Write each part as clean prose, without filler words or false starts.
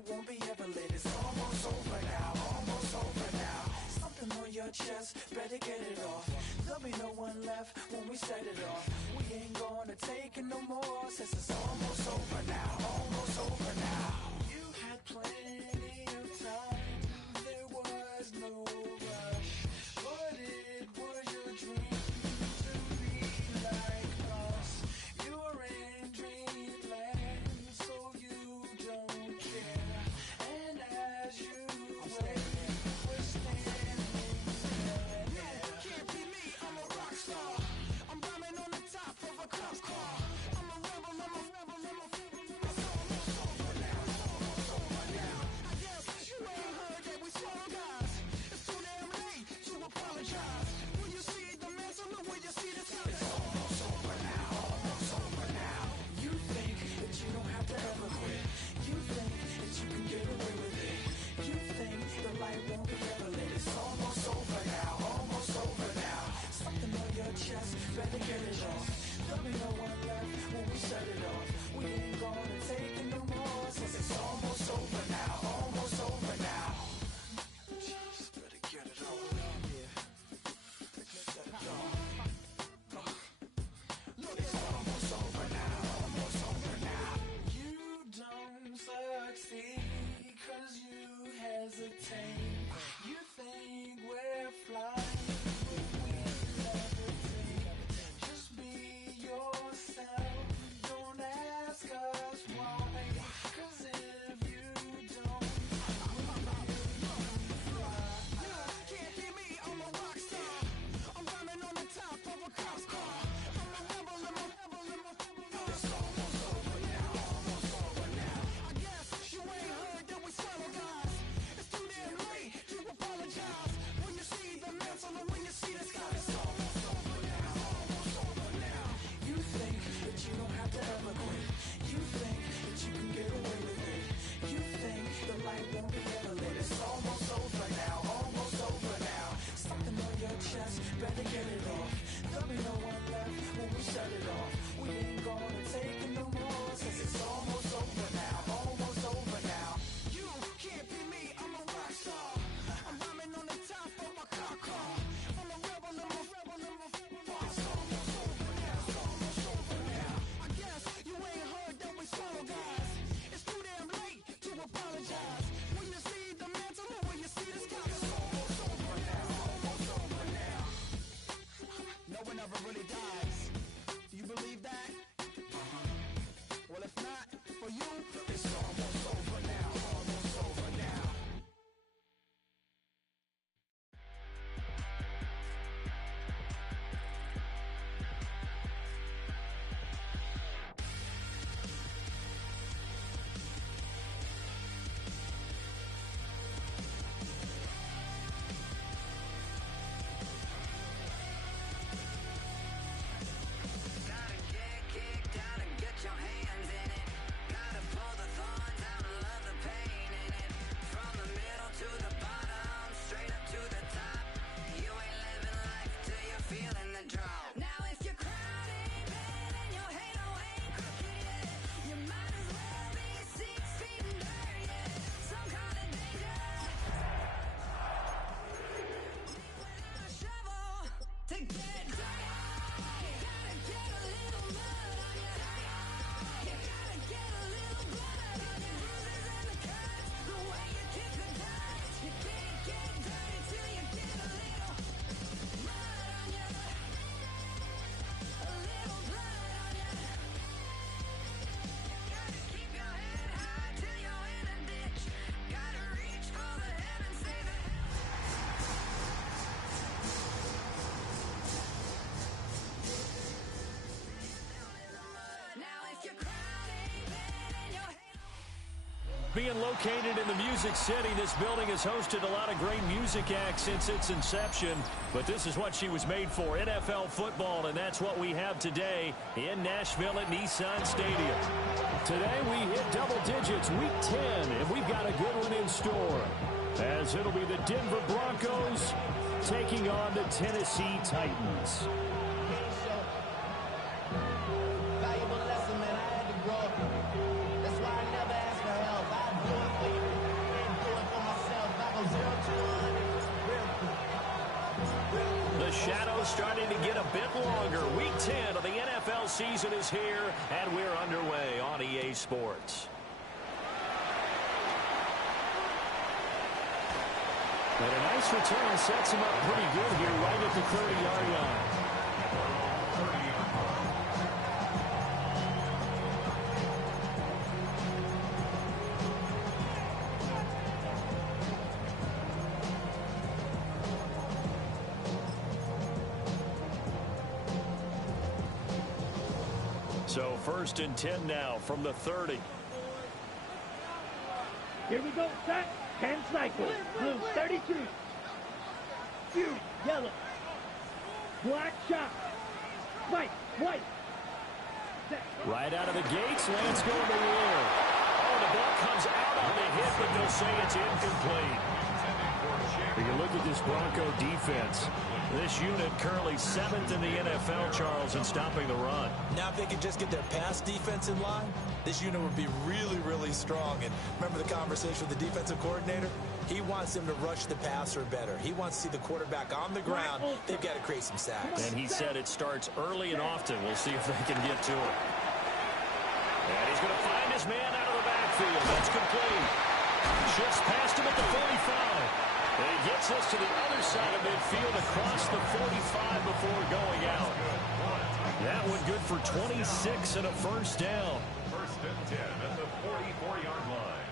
light won't be ever lit. It's almost over now, almost over now. Something on your chest, better get it off. There'll be no one left when we set it off. We ain't gonna take it no more, since it's almost over now, almost over now. You had plenty of time, there was no rush, but it was your dream to be like us. You're in dreamland, so you don't care. And as you wait, we're standing there. You can't be me, I'm a rock star. I'm rhyming on the top of a cop car. I'm a rebel, I'm a rebel, I'm a rebel. It's almost over now, almost over now. I guess you ain't heard that we swallow guys. It's too damn late to apologize. When you see the mantle, look when you see the sky. It's almost over now, almost over now. You think that you don't have to ever quit. You think that you can get away with it. You think the light won't be ever lit. It's almost over now, almost over now. Something on your chest, better get it off. There'll be no one left when we set it off. We ain't gonna take it no more, since it's almost over now, almost over now. Just better get it on. Yeah. Set it off. Look, it's almost over now, almost over now. You don't succeed, cause you hesitate. You think we're flying, but we levitate. Just be yourself, don't ask us why. Cause if you don't, you can't be me, I'm a rock star. I'm running on the top of a cop's car. I'm a rebel, I'm a rebel, I'm a rebel. It's almost over now, almost over now. I guess you ain't heard that we swallow guys. It's too damn late to apologize. When you see the mantle and when you see the sky, it's almost over now, almost over now. You think that you don't have to ever quit. You think that you can get away with it. You think the light won't be ever lit. It's almost over now, almost over now. Something on your chest, better get it off. There'll be no one left when we set it off. We ain't gonna take it no more, since it's almost over now, almost over now. You can't be me, I'm a rock star. I'm rhyming on the top of my car. I'm a rebel, I'm a rebel, I'm a rebel. It's almost over now, it's almost over now. I guess you ain't heard that we swallow guys. It's too damn late to apologize. When you see the mantle or when you see the sky, it's almost over now, almost over now. No one ever really dies. Do you believe that? Well, if not, for you, it's almost over now, almost over now. Gotta get kicked out and get your hands in it. Gotta pull the thorns out and love the pain in it. From the middle to the bottom, straight up to the top. You ain't living life till you're feeling the drop. Now if your crowd ain't bad and your halo ain't crooked yet, you might as well be 6 feet in dirt yet. Some kind of danger. Without a shovel to get dirty. You gotta get a little mud on you. You gotta get a little blood on your bruises and the cuts. The way you kick the dust. You can't get dirty till you get a little mud on you. A little blood on you. Gotta keep your head high till you're in a ditch. Gotta reach for the heavens, say the now if your crowd ain't bad and your halo Being located in the Music City, this building has hosted a lot of great music acts since its inception. But this is what she was made for, NFL football, and that's what we have today in Nashville at Nissan Stadium. Today we hit double digits, Week 10, and we've got a good one in store, as it'll be the Denver Broncos taking on the Tennessee Titans. Valuable lesson, man. I had to grow up. That's why I never asked for help. I do it for you. starting to get a bit longer. Week 10 of the NFL season is here, and we're underway on EA Sports. And a nice return sets him up pretty good here right at the 30-yard line. So 1st and 10 now from the 30. Here we go, set. 10 cycles. Blue 32. Blue, yellow. Black shot. White, white. Set. Right out of the gates, Lance going to the air. Oh, the ball comes out on the hit, but they'll say it's incomplete. We can look at this Bronco defense. This unit currently 7th in the NFL, Charles, in stopping the run. Now if they can just get their pass defense in line, this unit would be really, really strong. And remember the conversation with the defensive coordinator? He wants them to rush the passer better. He wants to see the quarterback on the ground. They've got to create some sacks. And he said it starts early and often. We'll see if they can get to it. And he's going to find his man out of the backfield. That's complete. Shifts past him at the 45. And he gets us to the other side of midfield across the 45 before going out. That one good for 26 and a first down. 1st and 10 at the 44-yard line.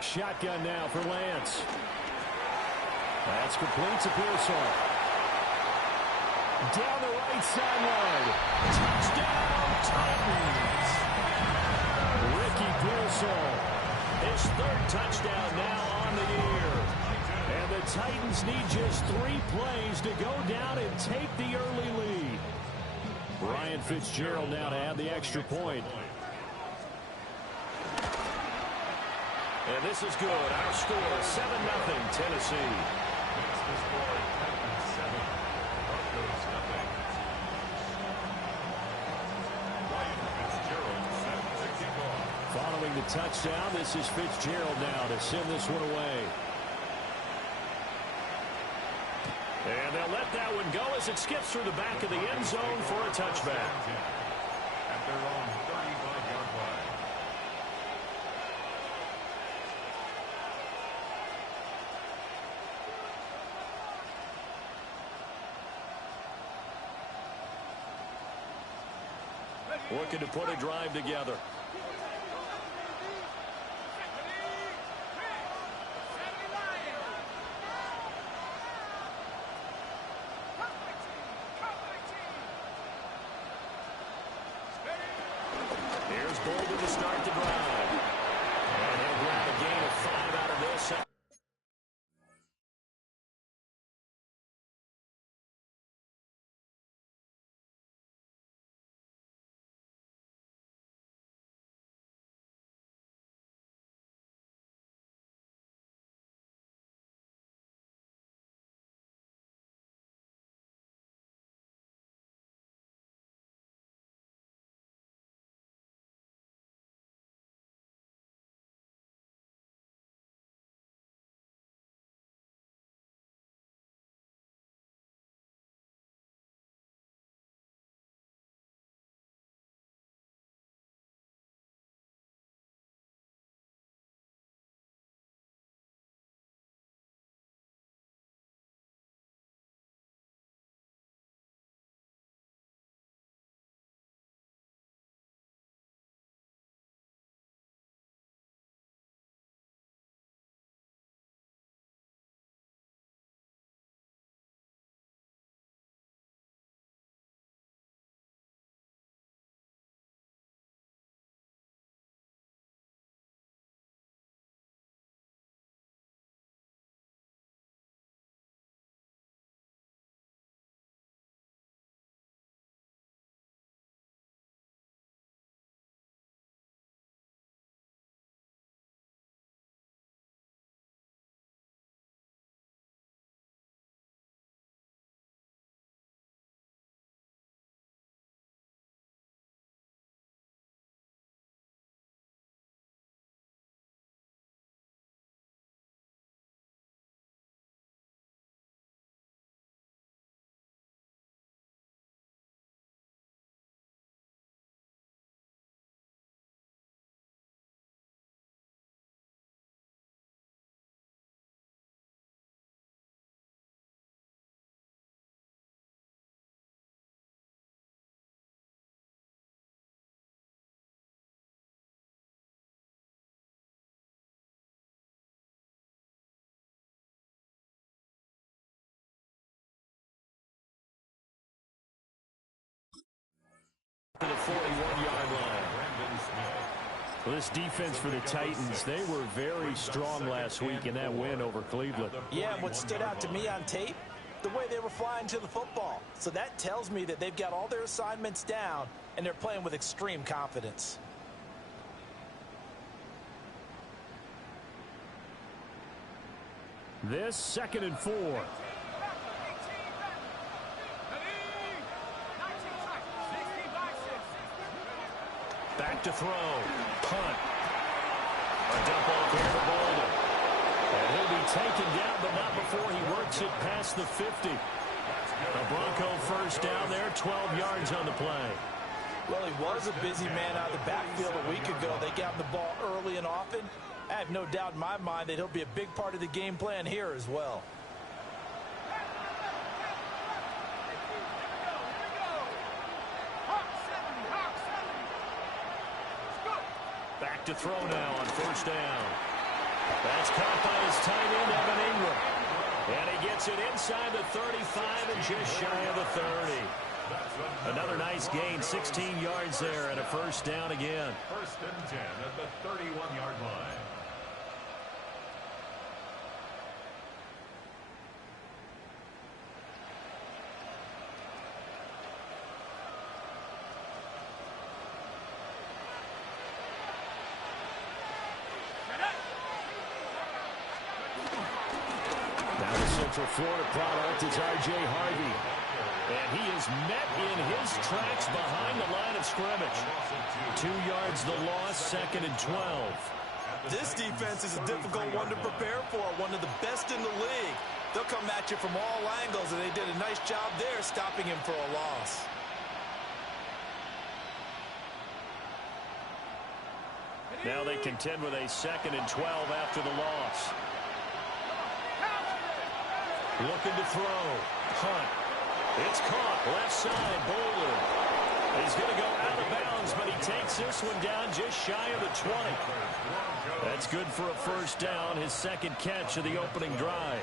Shotgun now for Lance. That's complete to Pearsall. Down the right sideline. Touchdown, Titans. Ricky Pearsall. His 3rd touchdown now on the year. And the Titans need just 3 plays to go down and take the early lead. Ryan Fitzgerald now to add the extra point. And this is good. Our score, 7-0 Tennessee. Following the touchdown, this is Fitzgerald now to send this one away. And they'll let that one go as it skips through the back of the end zone for a touchback. At their own 35-yard line. Looking to put a drive together. Here's Bolden to start the drive. And he'll grab a gain of 5 out of this. 41-yard line. Well, this defense for the Titans, they were very strong last week in that win over Cleveland. Yeah, and what stood out to me on tape, the way they were flying to the football. So that tells me that they've got all their assignments down, and they're playing with extreme confidence. This 2nd and 4. Back to throw. Punt. A dump off here to Bolden. And he'll be taken down, but not before he works it past the 50. A Bronco first down there, 12 yards on the play. Well, he was a busy man out of the backfield a week ago. They got him the ball early and often. I have no doubt in my mind that he'll be a big part of the game plan here as well. Back to throw now on first down. That's caught by his tight end, Evan Ingram. And he gets it inside the 35 and just shy of the 30. Another nice gain, 16 yards there, and a first down again. 1st and 10 at the 31-yard line. Central Florida product is R.J. Harvey. And he is met in his tracks behind the line of scrimmage. 2 yards the loss, 2nd and 12. This defense is a difficult one to prepare for, one of the best in the league. They'll come at you from all angles, and they did a nice job there stopping him for a loss. Now they contend with a 2nd and 12 after the loss. Looking to throw. Hunt. It's caught. Left side. Bolden. He's going to go out of bounds, but he takes this one down just shy of the 20. That's good for a first down, his 2nd catch of the opening drive.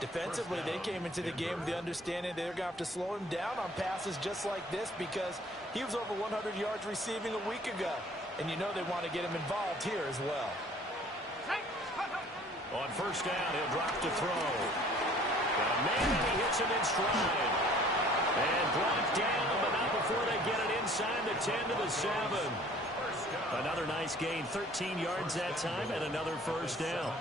Defensively, they came into the game with the understanding they're going to have to slow him down on passes just like this because he was over 100 yards receiving a week ago. And you know they want to get him involved here as well. On first down, he'll drop to throw. Got a man, and he hits him in stride. And blocked down, but not before they get it inside the 10 to the 7. Another nice gain, 13 yards that time, and another first down.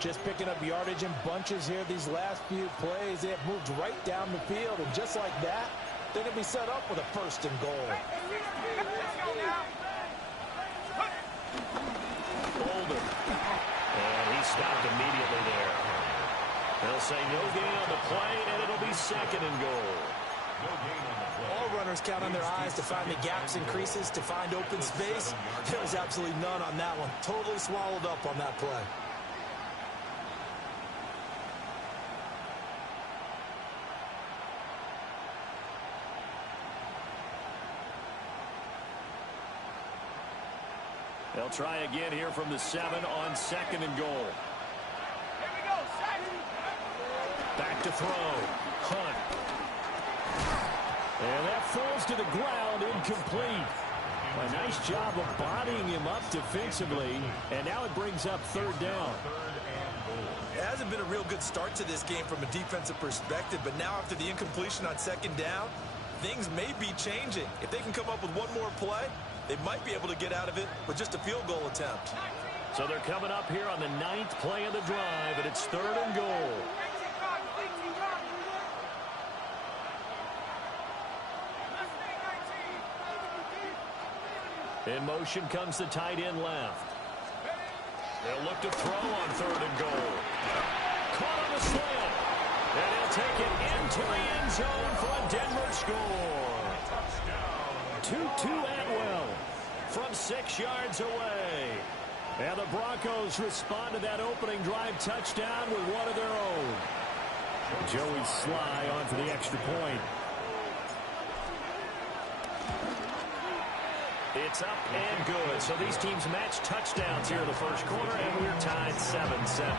Just picking up yardage in bunches here these last few plays. They have moved right down the field, and just like that, they're going to be set up with a 1st and goal. Bolden. And he stopped immediately there. They'll say no gain on the play, and it'll be 2nd and goal. All runners count on their eyes to find the gaps and creases, to find open space. There was absolutely none on that one. Totally swallowed up on that play. They'll try again here from the 7 on 2nd and goal. Back to throw. Hunt. And that falls to the ground, incomplete. A nice job of bodying him up defensively, and now it brings up 3rd down. It hasn't been a real good start to this game from a defensive perspective, but now after the incompletion on 2nd down, things may be changing. If they can come up with one more play, they might be able to get out of it with just a field goal attempt. So they're coming up here on the 9th play of the drive, and it's 3rd and goal. In motion comes the tight end left. They'll look to throw on 3rd and goal. Caught on the slant. And he'll take it into the end zone for a Denver score. Tutu Atwell from 6 yards away. And the Broncos respond to that opening drive touchdown with one of their own. Joey Sly on for the extra point. It's up and good. So these teams match touchdowns here in the first quarter, and we're tied 7-7.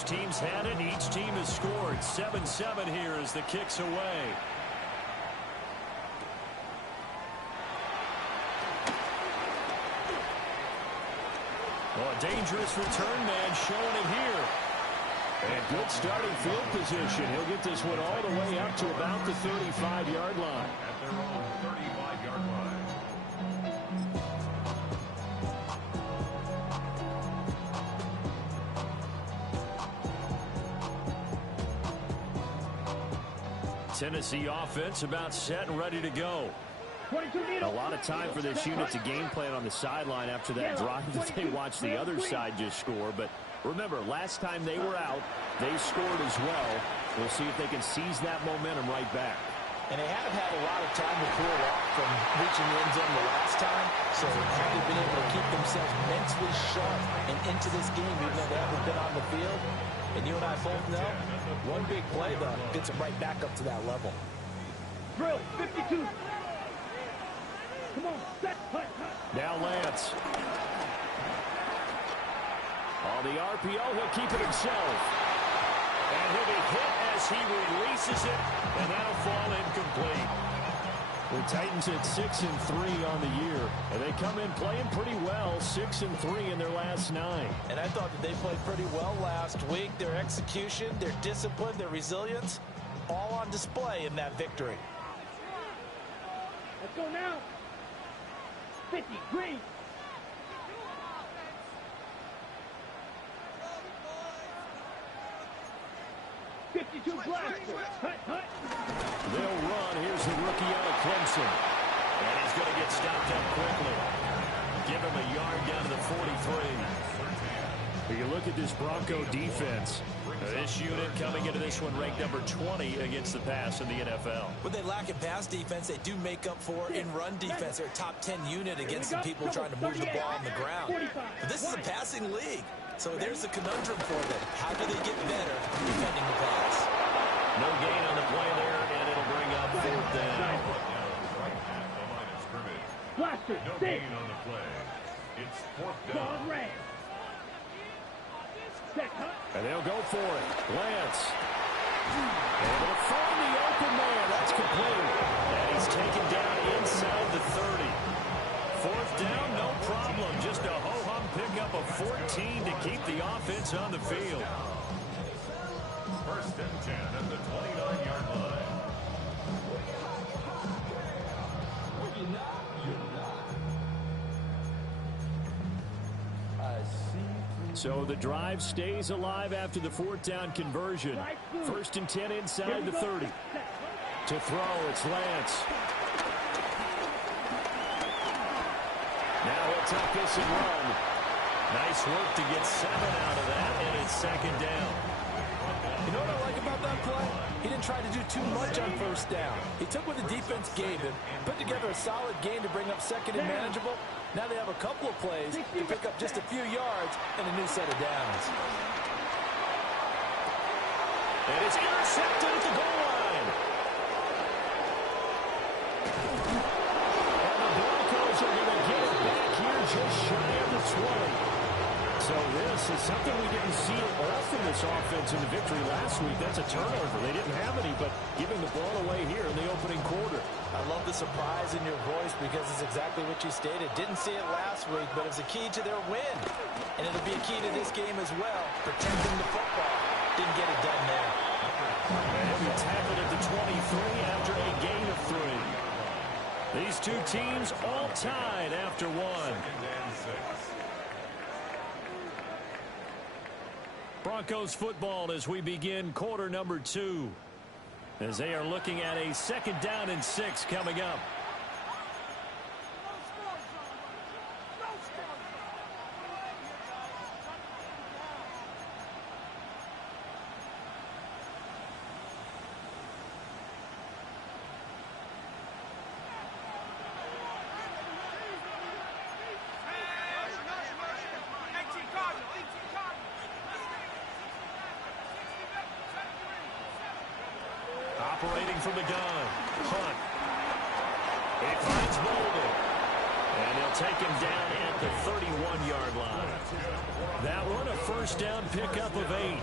Each team's had it. Each team has scored. 7-7 here as the kick's away. Oh, a dangerous return man showing it here. And good starting field position. He'll get this one all the way up to about the 35-yard line. At their own 35-yard line. Tennessee offense about set and ready to go. A lot of time for this unit to game plan on the sideline after that drive that they watched the other side just score. But remember, last time they were out, they scored as well. We'll see if they can seize that momentum right back. And they have had a lot of time to cool off from reaching the end zone the last time. So have they been able to keep themselves mentally sharp and into this game even though they haven't been on the field? And you and I both know, one big play, though, gets them right back up to that level. Drill, 52. Come on, set, hut. Now Lance. On the RPO, he'll keep it himself. And he'll be hit as he releases it, and that'll fall incomplete. The Titans at 6-3 on the year, and they come in playing pretty well, 6-3 in their last 9. And I thought that they played pretty well last week. Their execution, their discipline, their resilience, all on display in that victory. Let's go now. 50, green. Hut. They'll run. Here's the rookie out of Clemson. And he's going to get stopped up quickly. Give him a yard down to the 43. You look at this Bronco defense. This unit coming into this one ranked number 20 against the pass in the NFL. What they lack in pass defense, they do make up for in run defense. They're a top 10 unit against the people trying to move the ball on the ground. But this is a passing league. So there's a conundrum for them. How do they get better defending the pass? No gain on the play there, and it'll bring up 4th down. Right at the line of scrimmage. Blaster, No gain on the play. It's 4th down. And they'll go for it. Lance. And they'll find the open man. That's complete. And he's taken down inside the 30. 4th down, no problem. Just a ho-hum pickup of 14 to keep the offense on the field. 1st and 10 at the 29-yard line. So the drive stays alive after the 4th down conversion. 1st and 10 inside the 30. To throw, it's Lance. Now he'll tuck this and run. Nice work to get 7 out of that, and it's 2nd down. You know what I like about that play? He didn't try to do too much on 1st down. He took what the defense gave him, put together a solid game to bring up 2nd and manageable. Now they have a couple of plays to pick up just a few yards and a new set of downs. And it's intercepted at the goal line. And the Broncos are going to get it back here just shy of the 20. So this is something we didn't see all from this offense in the victory last week. That's a turnover. They didn't have any, but giving the ball away here in the opening quarter. I love the surprise in your voice because it's exactly what you stated. Didn't see it last week, but it was a key to their win. And it'll be a key to this game as well. Protecting the football. Didn't get it done there. And he'll be tackled at the 23 after a gain of 3. These two teams all tied after 1. 2nd and 6. Broncos football as we begin quarter number 2. As they are looking at a 2nd down and 6 coming up. Operating from the gun, Hunt. He finds Bolden. And he'll take him down at the 31-yard line. That one a first down pickup of 8.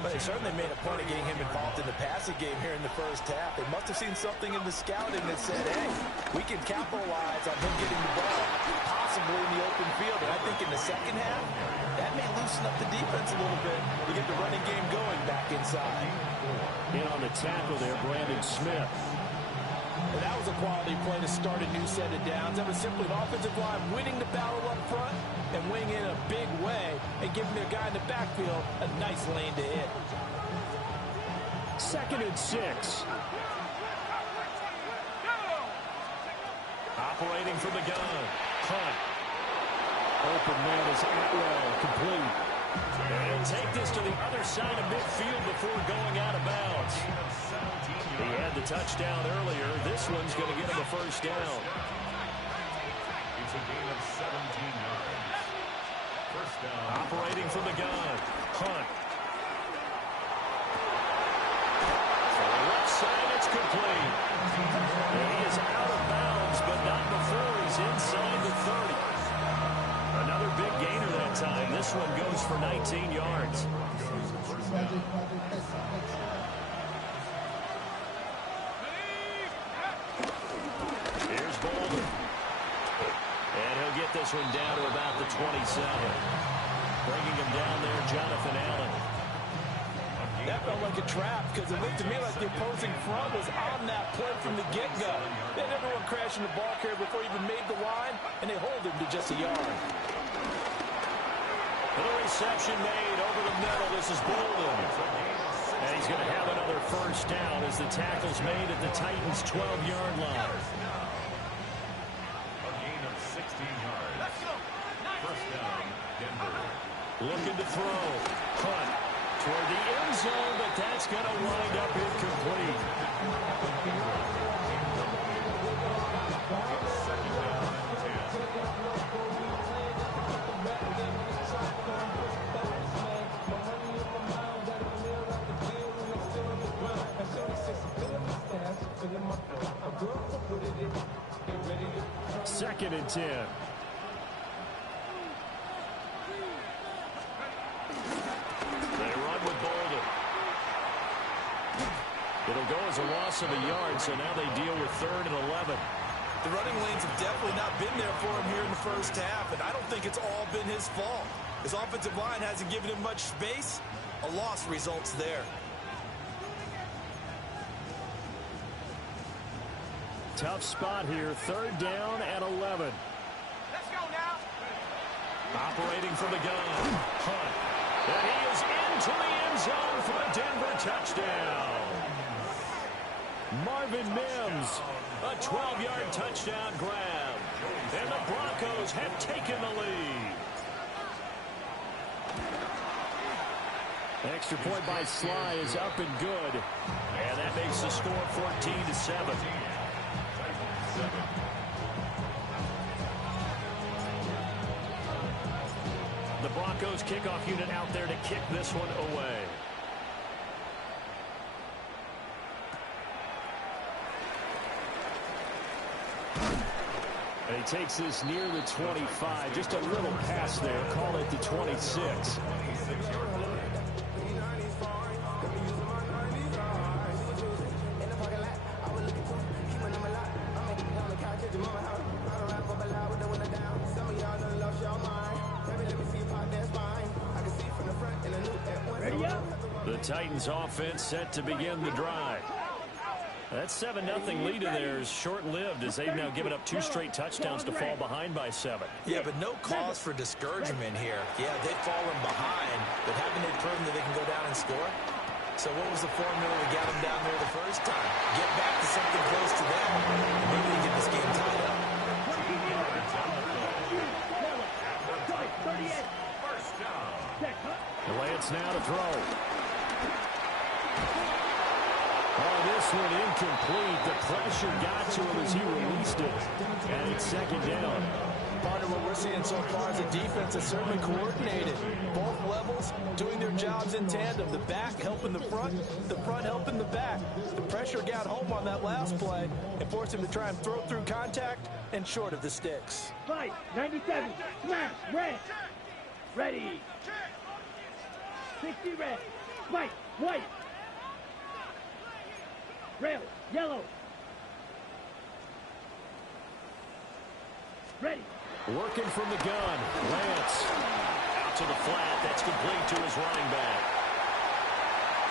But they certainly made a point of getting him involved in the passing game here in the first half. They must have seen something in the scouting that said, hey, we can capitalize on him getting the ball, possibly in the open field. And I think in the second half, that may loosen up the defense a little bit to get the running game going back inside. In on the tackle there, Brandon Smith. And that was a quality play to start a new set of downs. That was simply an offensive line winning the battle up front and winning in a big way and giving their guy in the backfield a nice lane to hit. 2nd and 6. Operating from the gun. Hunt. Open man is Atwell, complete. And he'll take this to the other side of midfield before going out of bounds. He had the touchdown earlier. This one's going to get him a first down. It's a gain of 17 yards. First down. Operating from the gun. Hunt. For the left side, it's complete. And he is out of bounds, but not before he's inside the 30. Another big gainer that time. This one goes for 19 yards. Here's Bolden. And he'll get this one down to about the 27. Bringing him down there, Jonathan Allen. That felt like a trap because it looked to me like the opposing front was on that play from the get-go. They had everyone crashing the ball carrier before he even made the line, and they hold him to just a yard. And a reception made over the middle. This is Bolden. And he's going to have another first down as the tackle's made at the Titans' 12-yard line. A gain of 16 yards. First down, Denver. Looking to throw. Hunt toward the end zone, but that's going to wind up incomplete. Second down and 2nd and 10. They run with Bolden. It'll go as a loss of a yard, so now they deal with 3rd and 11. The running lanes have definitely not been there for him here in the first half, and I don't think it's all been his fault. His offensive line hasn't given him much space. A loss results there. Tough spot here. 3rd down and 11. Let's go now. Operating from the gun. Hunt. And he is into the end zone for a Denver touchdown. Marvin Mims, a 12-yard touchdown grab. And the Broncos have taken the lead. Extra point by Sly is up and good. And that makes the score 14-7. The Broncos kickoff unit out there to kick this one away. And he takes this near the 25. Just a little pass there. Call it the 26. The Titans offense set to begin the drive. That 7-0 lead of theirs short-lived as they've now given up 2 straight touchdowns to fall behind by 7. Yeah, but no cause for discouragement here. Yeah, they've fallen behind, but haven't they proven that they can go down and score? So what was the formula that got them down there the first time? Get back to something close to that, and maybe they get this game tied up. Lance now to throw. Oh, this one incomplete. The pressure got to him as he released it. And it's 2nd down. Partner, what we're seeing so far is a defense that's certainly coordinated. Both levels doing their jobs in tandem. The back helping the front helping the back. The pressure got home on that last play and forced him to try and throw through contact and short of the sticks. Fight, 97, smash, red. Ready. 60 red. Spike, white. Rail, yellow. Ready. Working from the gun. Lance out to the flat. That's complete to his running back.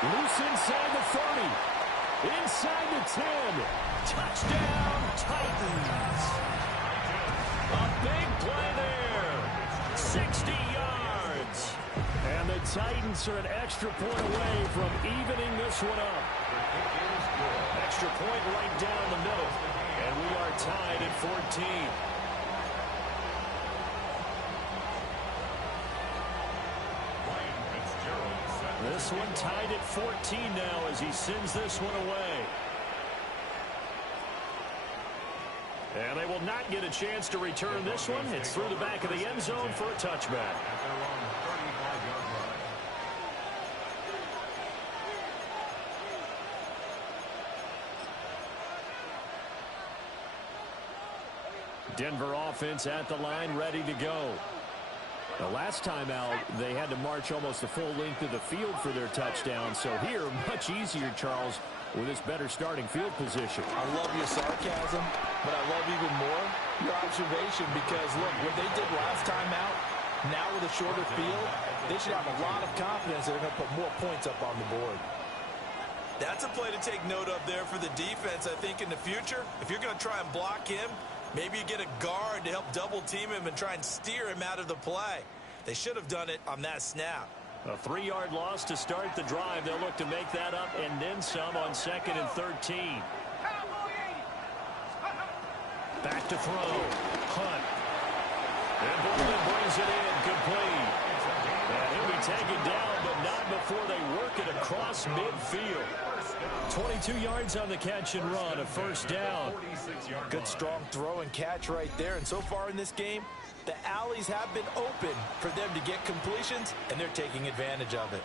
Loose inside the 30. Inside the 10. Touchdown, Titans. A big play there. 60 yards. And the Titans are an extra point away from evening this one up. Extra point right down the middle. And we are tied at 14. This one tied at 14 now as he sends this one away. And they will not get a chance to return this one. It's through the back of the end zone for a touchback. Denver offense at the line, ready to go. The last time out, they had to march almost the full length of the field for their touchdown. So here, much easier, Charles, with this better starting field position. I love your sarcasm, but I love even more your observation because, look, what they did last time out, now with a shorter field, they should have a lot of confidence that they're going to put more points up on the board. That's a play to take note of there for the defense, I think, in the future. If you're going to try and block him, maybe you get a guard to help double team him and try and steer him out of the play. They should have done it on that snap. A 3-yard loss to start the drive. They'll look to make that up and then some on 2nd and 13. Back to throw. Hunt. And Bolden brings it in complete. And he'll be taken down, but not before they work it across midfield. 22 yards on the catch and run, a first down. Good strong throw and catch right there. And so far in this game, the alleys have been open for them to get completions, and they're taking advantage of it.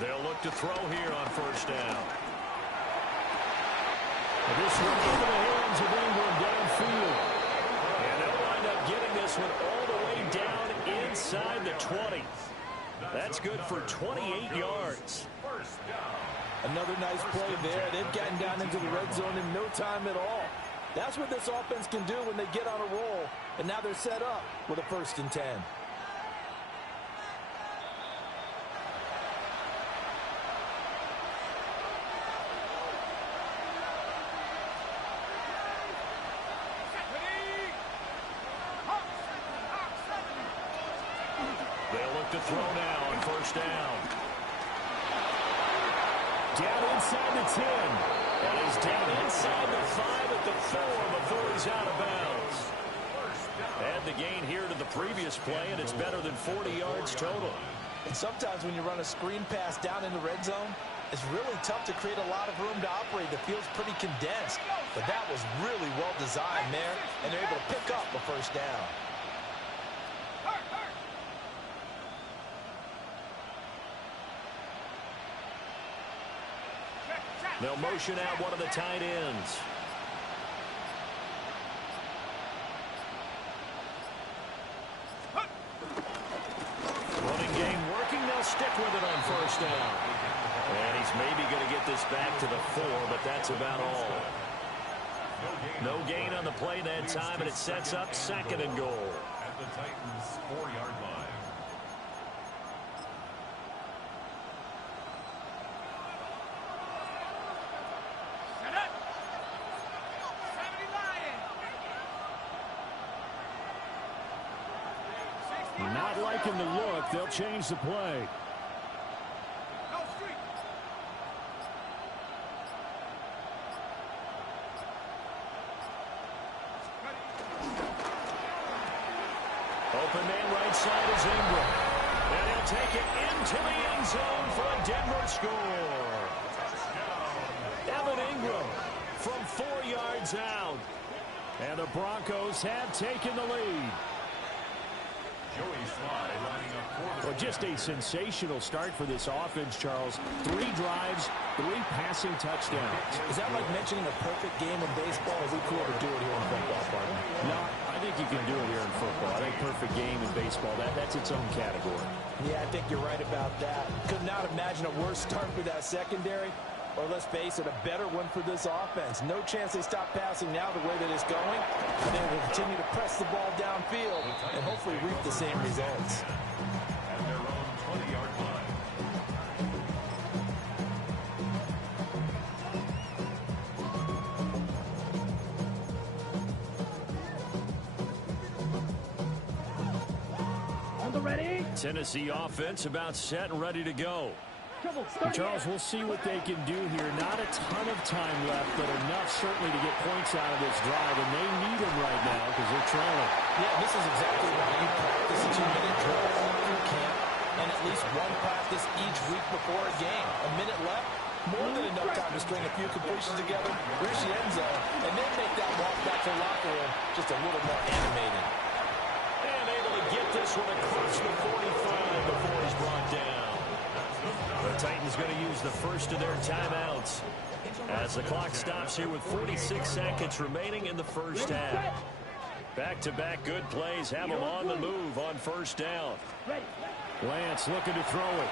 They'll look to throw here on first down. And this one into the hands of Ingram downfield. And they'll wind up getting this one all the way down inside the 20. That's good for 28 yards. Another nice play there. They've gotten down into the red zone in no time at all. That's what this offense can do when they get on a roll. And now they're set up with a 1st and 10. To throw now on first down. Down inside the 10. And he's down inside the 5 at the 4 before he's out of bounds. Add the gain here to the previous play, and it's better than 40 yards total. And sometimes when you run a screen pass down in the red zone, it's really tough to create a lot of room to operate. The field's pretty condensed. But that was really well designed there, and they're able to pick up a first down. They'll motion out one of the tight ends. Running game working. They'll stick with it on first down. And he's maybe going to get this back to the 4, but that's about all. No gain on the play that time, and it sets up 2nd and goal. At the Titans' 4-yard line. Not liking the look. They'll change the play. open man right side is Ingram. And he'll take it into the end zone for a Denver score. Evan Ingram from 4 yards out. And the Broncos have taken the lead. Joey Slye lining up for Well, just a sensational start for this offense, Charles. 3 drives, 3 passing touchdowns. Is that like mentioning a perfect game in baseball? Is it cool to do it here in football, partner? No, I think you can do it here in football. I think perfect game in baseball, that's its own category. Yeah, I think you're right about that. Could not imagine a worse start for that secondary. Or let's face it, a better one for this offense. No chance they stop passing now the way that it's going. And they will continue to press the ball downfield and hopefully reap the same results. at their own 20-yard line. On the ready. Tennessee offense about set and ready to go. Trouble. And Charles, we'll see what they can do here. Not a ton of time left, but enough certainly to get points out of this drive, and they need them right now because they're trailing. Yeah, this is exactly why you practice a 2-minute drill through camp and at least one practice each week before a game. A minute left, more than enough time to string a few completions together, reach the end zone, and then make that walk back to the locker room just a little more animated. And able to get this one across the 45 before he's brought down. The Titans going to use the first of their timeouts as the clock stops here with 46 seconds remaining in the first half. Back-to-back good plays have them on the move on first down. Lance looking to throw it.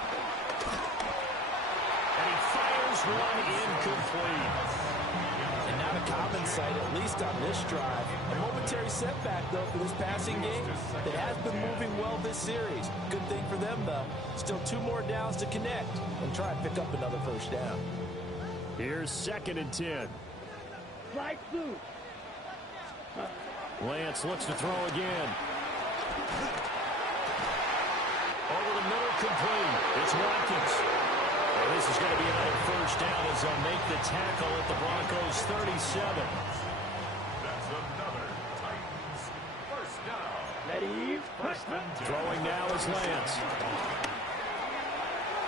And he fires one incomplete. And not a common sight, at least on this drive. A momentary setback, though, for this passing game. It has been moving well this series. Good thing for them, though. Still 2 more downs to connect and try and pick up another first down. Here's 2nd and 10. Slide through. Lance looks to throw again. Over the middle, complete. It's Watkins. And this is going to be another first down as they'll make the tackle at the Broncos 37. That's another Titans first down. Ready. First and 10. Throwing now is Lance.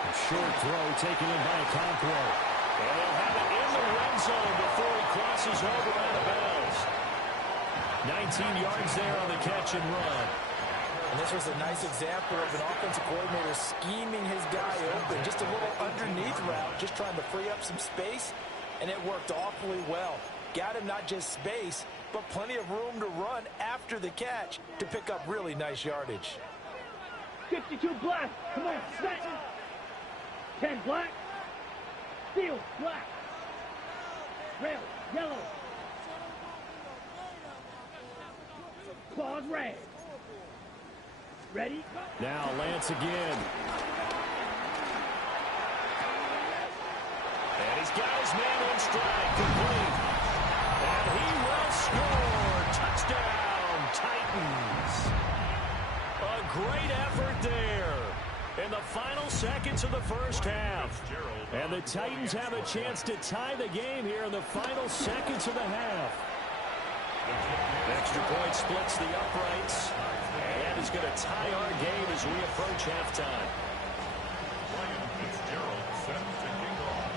A short throw taken in by Okonkwo. And they'll have it in the red zone before he crosses over out of bounds. 19 yards there on the catch and run. And this was a nice example of an offensive coordinator scheming his guy open. Just a little underneath route, just trying to free up some space, and it worked awfully well. Got him not just space, but plenty of room to run after the catch to pick up really nice yardage. 52 black. Come on, set. 10 black. Steel black. Red, yellow. Claws red. Ready? Now Lance again. And he's got his man on stride, complete. And he will score. Touchdown, Titans. A great effort there in the final seconds of the first half. And the Titans have a chance to tie the game here in the final seconds of the half. Extra point splits the uprights. And is going to tie our game as we approach halftime. Ryan Fitzgerald set to kick off.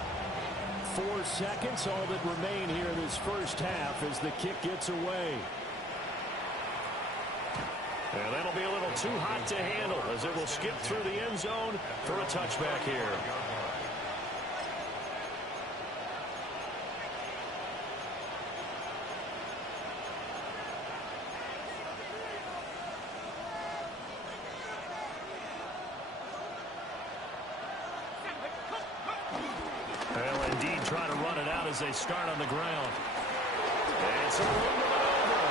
4 seconds, all that remain here in this first half as the kick gets away. And that'll be a little too hot to handle as it will skip through the end zone for a touchback here. Well, indeed, trying to run it out as they start on the ground. And it's a little bit over.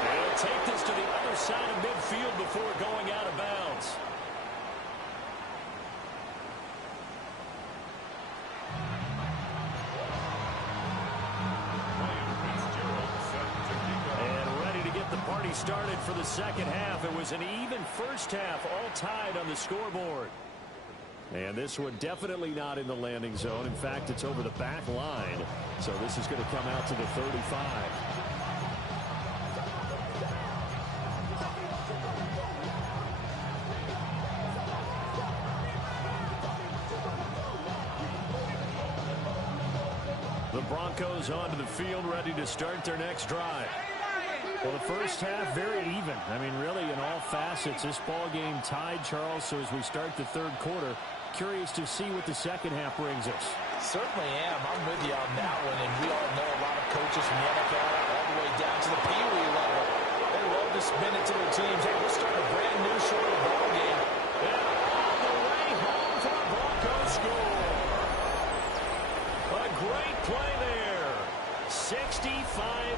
They'll take this to the other side of midfield before going out of bounds. Ryan Fitzgerald set to kick off. And ready to get the party started for the second half. It was an even first half, all tied on the scoreboard. And this one definitely not in the landing zone. In fact, it's over the back line. So this is going to come out to the 35. The Broncos onto the field, ready to start their next drive. Well, the first half, very even. I mean, really, in all facets, this ball game tied, Charles. So as we start the third quarter, curious to see what the second half brings us. Certainly am. I'm with you on that one. And we all know a lot of coaches from the NFL all the way down to the Pee Wee level. They love to spin it to their teams. Hey, we'll start a brand new short ball game. And all the way home for the Broncos score. A great play there. 65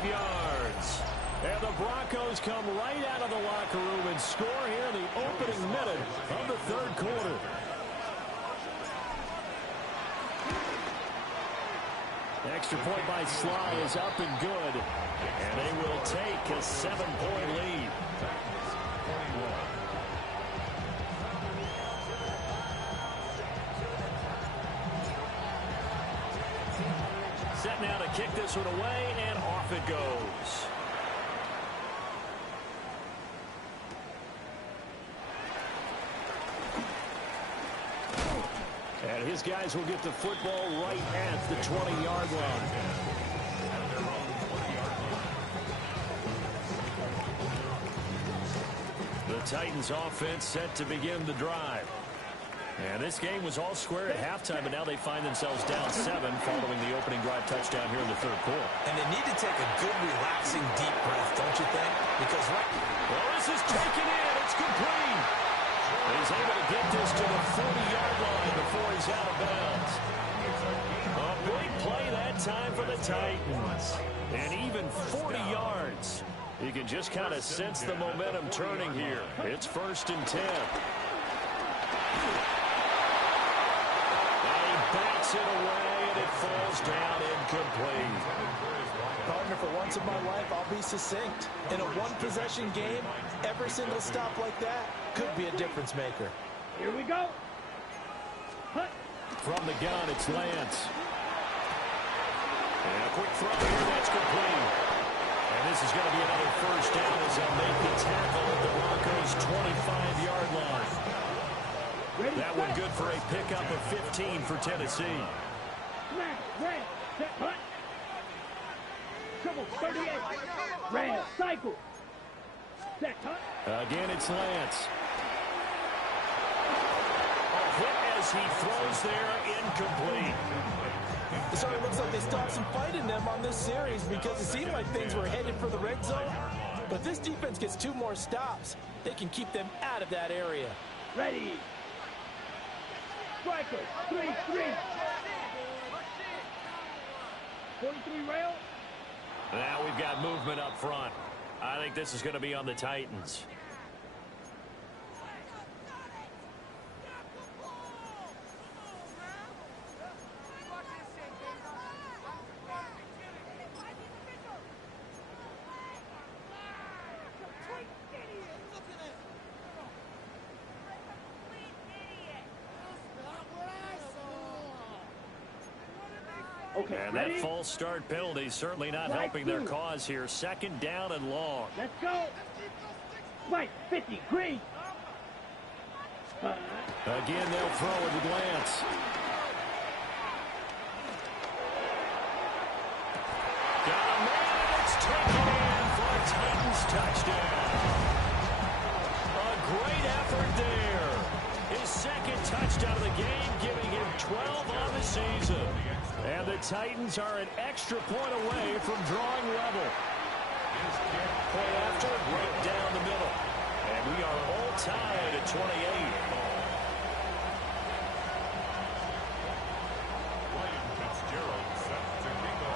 yards. And the Broncos come right out of the locker room and score here in the opening minute of the third quarter. Extra point by Sly is up and good. And they will take a 7-point lead. Set now to kick this one away, and off it goes. And his guys will get the football right at the 20-yard line. The Titans offense set to begin the drive. And this game was all square at halftime, but now they find themselves down 7 following the opening drive touchdown here in the third quarter. And they need to take a good, relaxing, deep breath, don't you think? Because well, this is taken in. It's complete. He's able to get this to the 40-yard line before he's out of bounds. A big play that time for the Titans. And even 40 yards. You can just kind of sense the momentum turning here. It's 1st and 10. And he backs it away, and it falls down incomplete. Partner, for once in my life, I'll be succinct. In a one-possession game, every single stop like that could be a difference maker. Here we go. Hut. From the gun, it's Lance. And a quick throw here, that's complete. And this is going to be another first down as they'll make the tackle at the Broncos' 25-yard line. Ready, That one good for a pickup of 15 for Tennessee. Smash, red, set, hut. Triple 38. Red, cycle. Set, hut. Again, it's Lance. A hit as he throws there, incomplete. It certainly looks like they still have some fight in them on this series because it seemed like things were headed for the red zone. But if this defense gets 2 more stops, they can keep them out of that area. Ready. Striker, 3-3. 43 rail. Now we've got movement up front. I think this is going to be on the Titans. Okay, And ready? that false start penalty certainly not helping their cause here. 2nd down and long. Let's go. Mike, 50, green. Again, they'll throw it with Lance. Got a man. It's taken in for a Titans touchdown. A great effort there. His 2nd touchdown of the game, giving him 12 on the season. And the Titans are an extra point away from drawing level. Play after, right down the middle. And we are all tied at 28.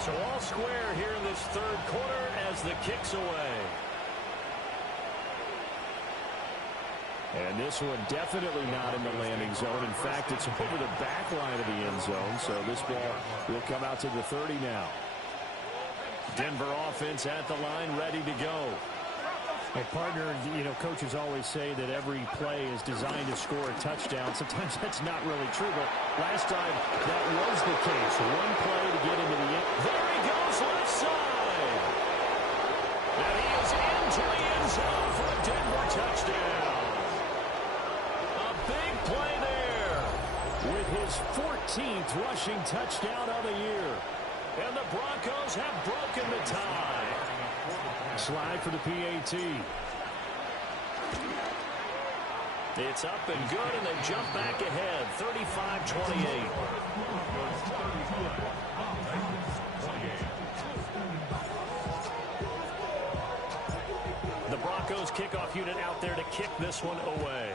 So all square here in this third quarter as the kick's away. And this one definitely not in the landing zone. In fact, it's over the back line of the end zone. So this ball will come out to the 30 now. Denver offense at the line, ready to go. Well, partner, you know, coaches always say that every play is designed to score a touchdown. Sometimes that's not really true, but last time that was the case. One play to get into the end. There he goes, left side. And he is into the end zone for a Denver touchdown. A big play there. With his 14th rushing touchdown of the year. And the Broncos have broken the tie. Slide for the PAT. It's up and good, and they jump back ahead, 35-28. The Broncos kickoff unit out there to kick this one away.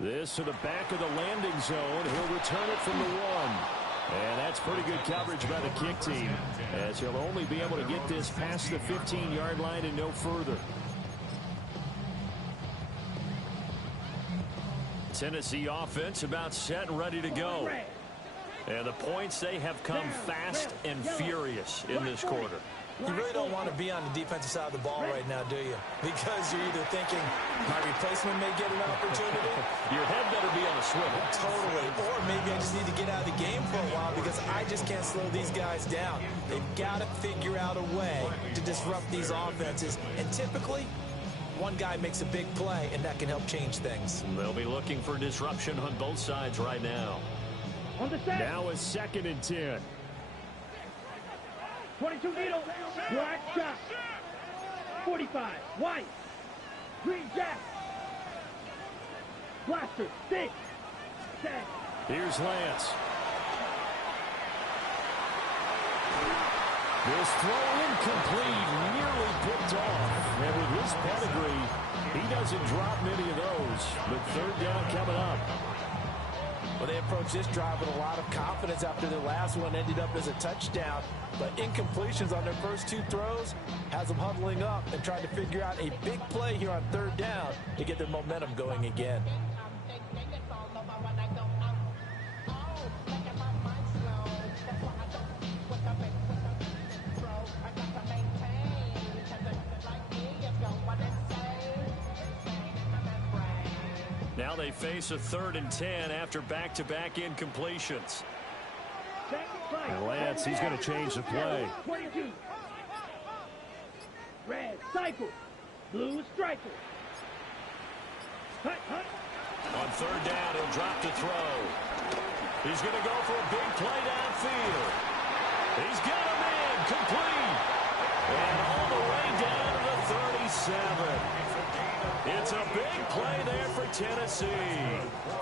This to the back of the landing zone. He'll return it from the 1. And that's pretty good coverage by the kick team, as he'll only be able to get this past the 15-yard line and no further. Tennessee offense about set and ready to go. And the points, they have come fast and furious in this quarter. You really don't want to be on the defensive side of the ball right now, do you? Because you're either thinking, my replacement may get an opportunity. Your head better be on a swivel. Totally. Or maybe I just need to get out of the game for a while because I just can't slow these guys down. They've got to figure out a way to disrupt these offenses. And typically, one guy makes a big play, and that can help change things. They'll be looking for disruption on both sides right now. Now a 2nd and 10. 22 needle, black shot. 45, white, green jack. Blaster, 6, 7. Here's Lance. This throw incomplete, nearly picked off. And with his pedigree, he doesn't drop many of those. But 3rd down coming up. Well, they approached this drive with a lot of confidence after their last one ended up as a touchdown. But incompletions on their first 2 throws has them huddling up and trying to figure out a big play here on 3rd down to get their momentum going again. Now they face a 3rd and 10 after back-to-back incompletions. And Lance, he's going to change the play. 22. Red, cycle. Blue, striker. Hut, hut. On 3rd down, he'll drop to throw. He's going to go for a big play downfield. He's got him in, complete. And all the way down to the 37. It's a big play there for Tennessee.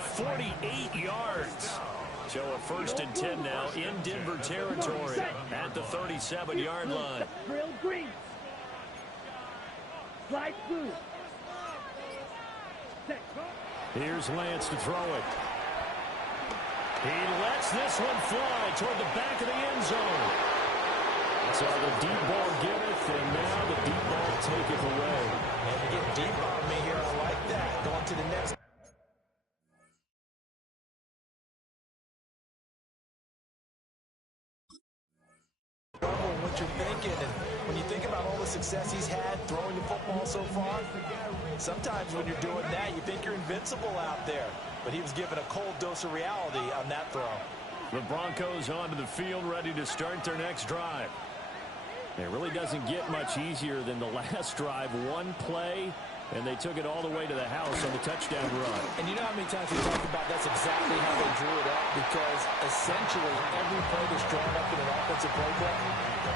48 yards. So a 1st and 10 now in Denver territory at the 37-yard line. Drill green. Slice blue. Here's Lance to throw it. He lets this one fly toward the back of the end zone. So the deep ball giveth, and now the deep ball taketh away. And to get deep on me here, I like that. Going to the next. What you're thinking, and when you think about all the success he's had throwing the football so far, sometimes when you're doing that, you think you're invincible out there. But he was given a cold dose of reality on that throw. The Broncos onto the field, ready to start their next drive. It really doesn't get much easier than the last drive. One play, and they took it all the way to the house on the touchdown run. And you know how many times we talked about that's exactly how they drew it up, because essentially every play that's drawn up in an offensive playbook,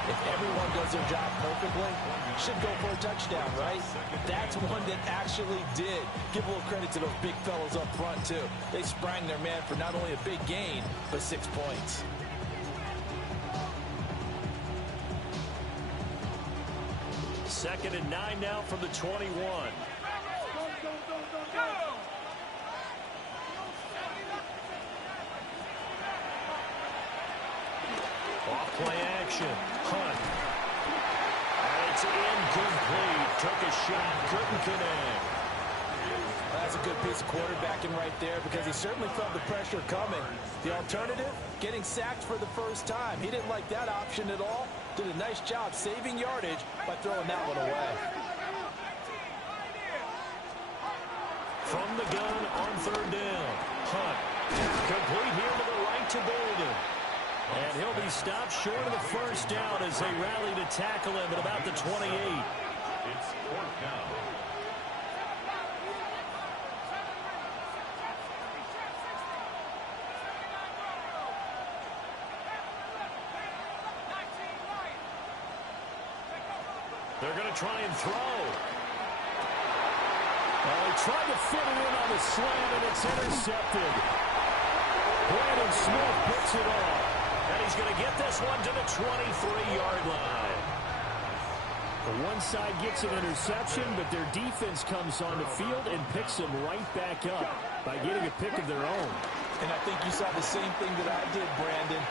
if everyone does their job perfectly, should go for a touchdown, right? That's one that actually did. Give a little credit to those big fellows up front, too. They sprang their man for not only a big gain, but 6 points. Second and 9 now from the 21. Off play action. Hunt. And it's incomplete. Took a shot. Couldn't connect. That's a good piece of quarterbacking right there, because he certainly felt the pressure coming. The alternative, getting sacked for the first time. He didn't like that option at all. Did a nice job saving yardage by throwing that one away. From the gun on 3rd down. Hunt. Complete here to the right to Bolden. And he'll be stopped short of the first down as they rally to tackle him at about the 28. It's 4th down. They're going to try and throw. Well, he tried to fit it in on the slant, and it's intercepted. Brandon Smith picks it off. And he's going to get this one to the 23-yard line. The one side gets an interception, but their defense comes on the field and picks them right back up by getting a pick of their own. And I think you saw the same thing that I did, Brandon.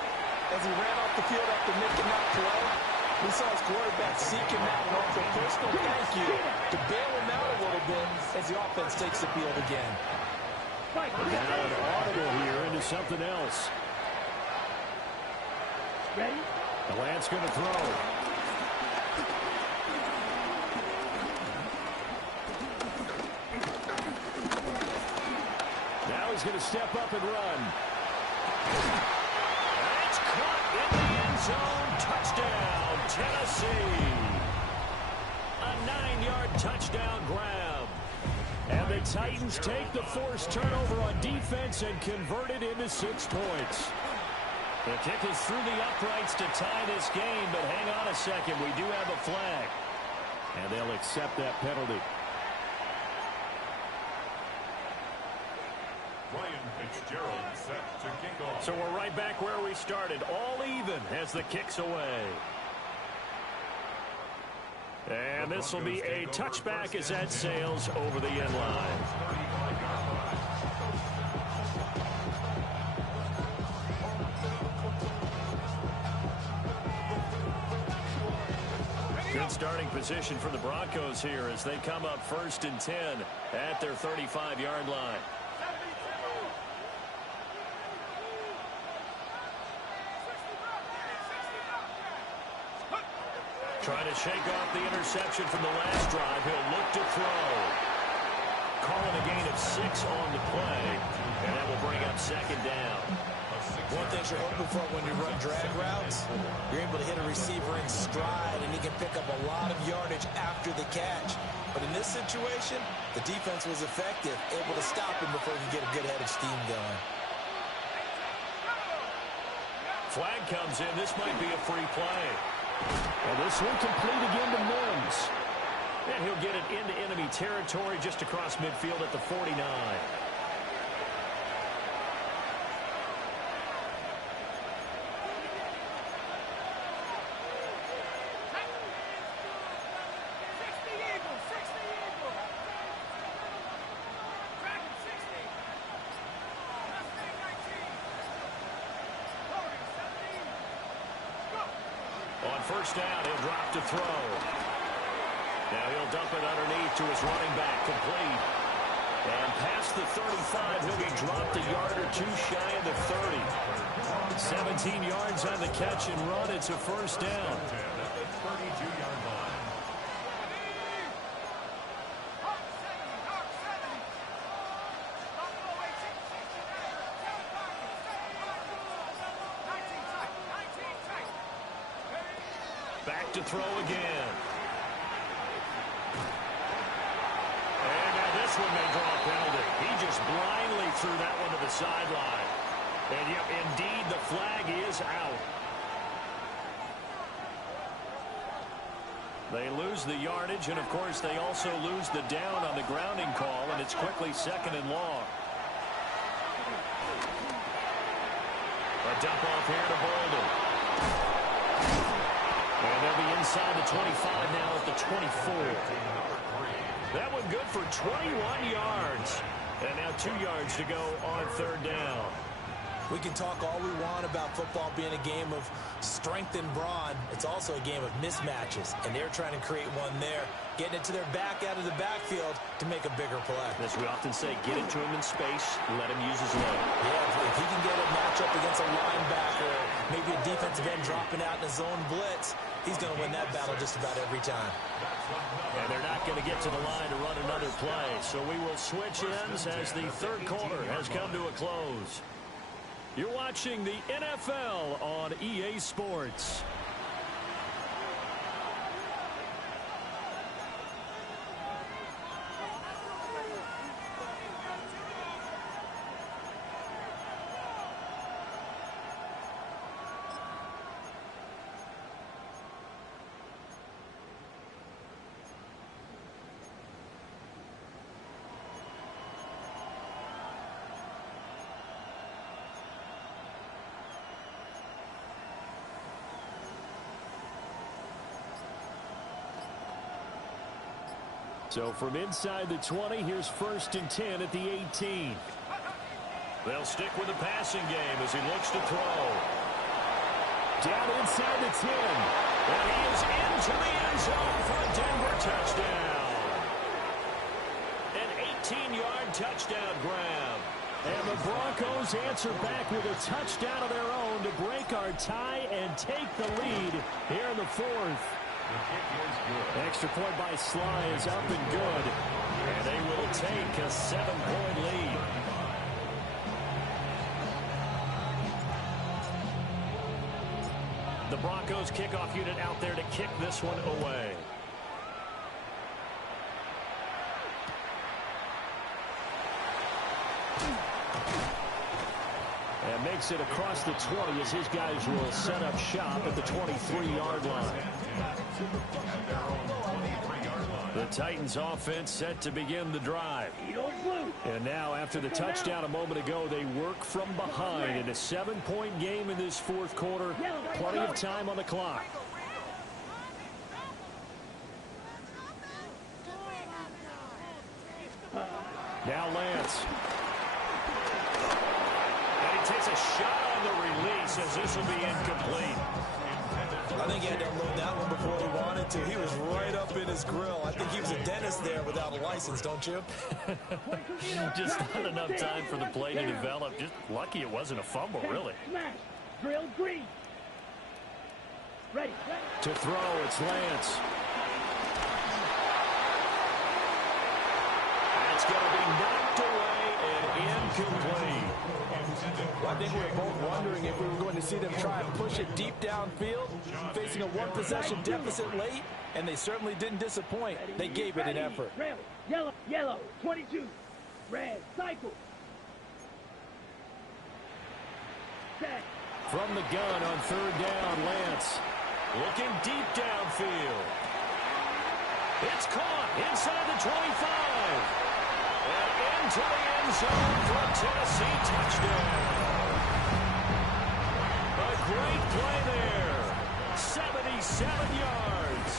As he ran off the field after making that play, we saw his quarterback seeking that and offer a personal thank you to bail him out a little bit as the offense takes the field again. Now an audible here into something else. Ready? The Lance going to throw. Now he's going to step up and run. And it's caught in the end zone. Touchdown, Tennessee. A 9-yard touchdown grab. And the Titans take the forced turnover on defense and convert it into 6 points. The kick is through the uprights to tie this game, but hang on a second. We do have a flag. And they'll accept that penalty. Ryan Fitzgerald set to kick off. So we're right back where we started. All even as the kick's away. And this will be a touchback as that sails over the end line. Good starting position for the Broncos here as they come up 1st and 10 at their 35-yard line. Trying to shake off the interception from the last drive. He'll look to throw. Calling a gain of 6 on the play. And that will bring up 2nd down. One thing you're hoping for when you run drag routes, you're able to hit a receiver in stride, and he can pick up a lot of yardage after the catch. But in this situation, the defense was effective, able to stop him before he could get a good head of steam going. Flag comes in. This might be a free play. Well, this one complete again to Mims. And he'll get it into enemy territory just across midfield at the 49. On 1st down, he'll drop to throw. Now he'll dump it underneath to his running back, complete. And past the 35, he'll be dropped a yard or 2 shy of the 30. 17 yards on the catch and run. It's a 1st down. At the 32-yard line. Back to throw again. And now this one may draw a penalty. He just blindly threw that one to the sideline. And yep, indeed, the flag is out. They lose the yardage, and of course, they also lose the down on the grounding call, and it's quickly 2nd and long. A dump off here to Bolden. And they'll be inside the 25 now at the 24. That one good for 21 yards. And now 2 yards to go on 3rd down. We can talk all we want about football being a game of strength and brawn. It's also a game of mismatches, and they're trying to create one there, getting it to their back out of the backfield to make a bigger play. As we often say, get it to him in space, let him use his leg. Yeah, if he can get a matchup against a linebacker, maybe a defensive end dropping out in a zone blitz, he's going to win that battle just about every time. And they're not going to get to the line to run another play, so we will switch ends as the 3rd quarter has come to a close. You're watching the NFL on EA Sports. So from inside the 20, here's 1st and 10 at the 18. They'll stick with the passing game as he looks to throw. Down inside the 10. And he is into the end zone for a Denver touchdown. An 18-yard touchdown grab. And the Broncos answer back with a touchdown of their own to break our tie and take the lead here in the 4th. Extra point by Sly is up and good. And they will take a 7-point lead. The Broncos kickoff unit out there to kick this one away. And makes it across the 20 as his guys will set up shop at the 23-yard line. The Titans offense set to begin the drive. And now after the touchdown a moment ago, they work from behind in a 7-point game in this 4th quarter. Plenty of time on the clock. Now Lance. And he takes a shot on the release as this will be incomplete. I think he had to unload that one before he wanted to. He was right up in his grill. I think he was a dentist there without a license, don't you? Just not enough time for the play to develop. Just lucky it wasn't a fumble, really. Drill green. Ready. To throw, it's Lance. That's going to be knocked away and incomplete. Well, I think we were both wondering if we were going to see them try and push it deep downfield, facing a one-possession deficit late, and they certainly didn't disappoint. They gave it an effort. Yellow, 22. Red, cycle. Set. From the gun on 3rd down, Lance. Looking deep downfield. It's caught inside the 25. And into the end zone for a Tennessee touchdown. A great play there. 77 yards.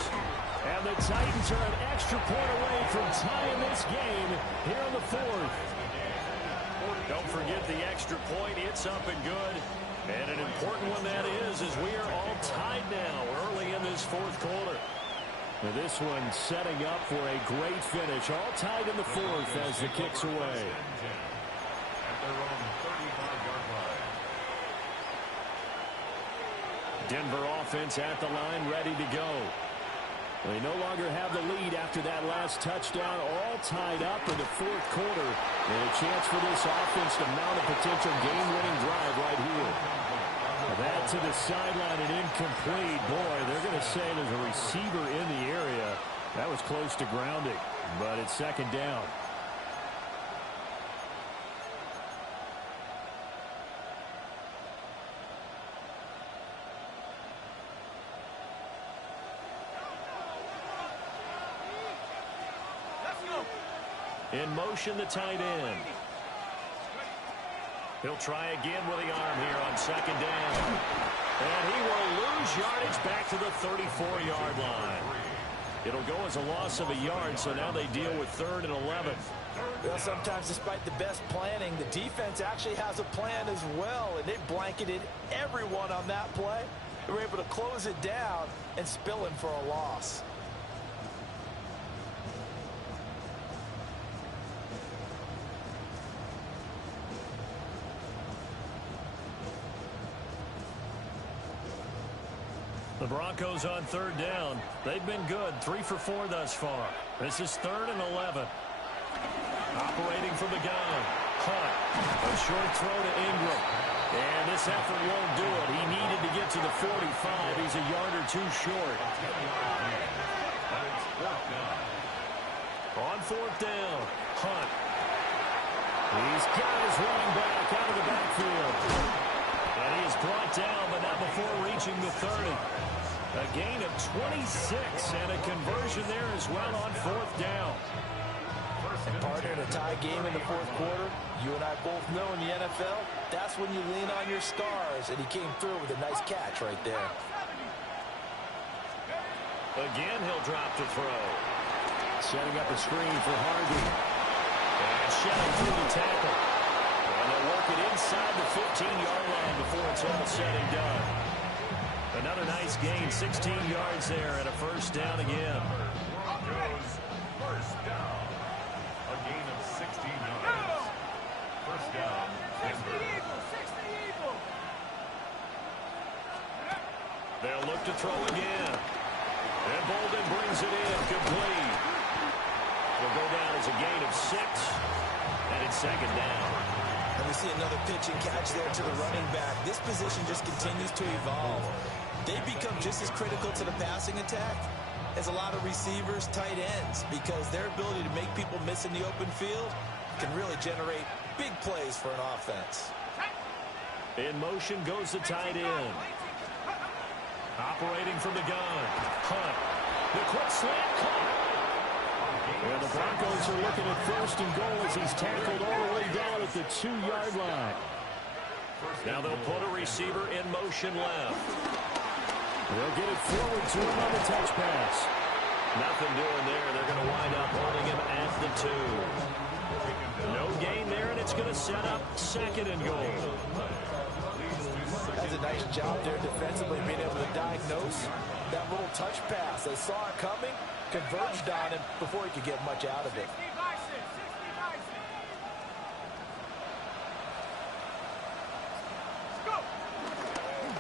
And the Titans are an extra point away from tying this game here in the 4th. Don't forget the extra point. It's up and good. And an important one that is, as we are all tied now early in this 4th quarter. And this one setting up for a great finish. All tied in the 4th as the kick's away. Denver offense at the line, ready to go. They no longer have the lead after that last touchdown. All tied up in the 4th quarter. And a chance for this offense to mount a potential game-winning drive right here. That to the sideline and incomplete. Boy, they're going to say there's a receiver in the area. That was close to grounding, but it's 2nd down. In motion, the tight end. He'll try again with the arm here on 2nd down. And he will lose yardage back to the 34-yard line. It'll go as a loss of a yard, so now they deal with 3rd and 11. Well, sometimes despite the best planning, the defense actually has a plan as well, and they blanketed everyone on that play. They were able to close it down and spill it for a loss. The Broncos on 3rd down. They've been good, 3 for 4 thus far. This is 3rd and 11. Operating from the gun. Hunt. A short throw to Ingram. And this effort won't do it. He needed to get to the 45. He's a yard or 2 short. On 4th down. Hunt. He's got his running back out of the backfield. And he is brought down, but not before reaching the 30. A gain of 26 and a conversion there as well on 4th down. And partner, in a tie game in the 4th quarter, you and I both know in the NFL, that's when you lean on your stars, and he came through with a nice catch right there. Again, he'll drop to throw. Setting up a screen for Harvey. And shedding through the tackle. And they'll work it inside the 15-yard line before it's all said and done. Another nice gain, 16 yards there, and a first down again. Broncos first down. A gain of 16 yards. First down. 60 Eagles. They'll look to throw again. And Bolden brings it in, complete. Will go down as a gain of 6, and it's second down. And we see another pitch and catch there to the running back. This position just continues to evolve. They become just as critical to the passing attack as a lot of receivers, tight ends, because their ability to make people miss in the open field can really generate big plays for an offense. In motion goes the tight end. Operating from the gun. Hunt. The quick slant caught. And the Broncos are looking at first and goal as he's tackled all the way down at the 2-yard line. Now they'll put a receiver in motion left. They'll get it forward to him on the touch pass. Nothing doing there. They're going to wind up holding him at the 2. No gain there, and it's going to set up second and goal. That's a nice job there defensively, being able to diagnose that little touch pass. They saw it coming, converged on him before he could get much out of it.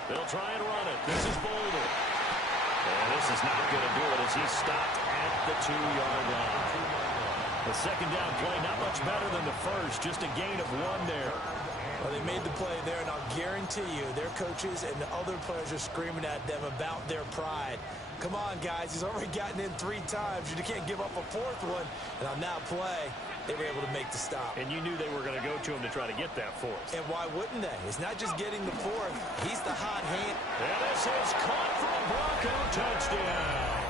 They'll try and run it. This is Bolden. And this is not going to do it as he's stopped at the 2-yard line. The second down play, not much better than the first, just a gain of 1 there. Well, they made the play there, and I'll guarantee you their coaches and the other players are screaming at them about their pride. Come on, guys. He's already gotten in 3 times. You can't give up a 4th one. And on that play, they were able to make the stop. And you knew they were going to go to him to try to get that 4th. And why wouldn't they? It's not just getting the 4th. He's the hot hand. And this is caught for a Bronco touchdown.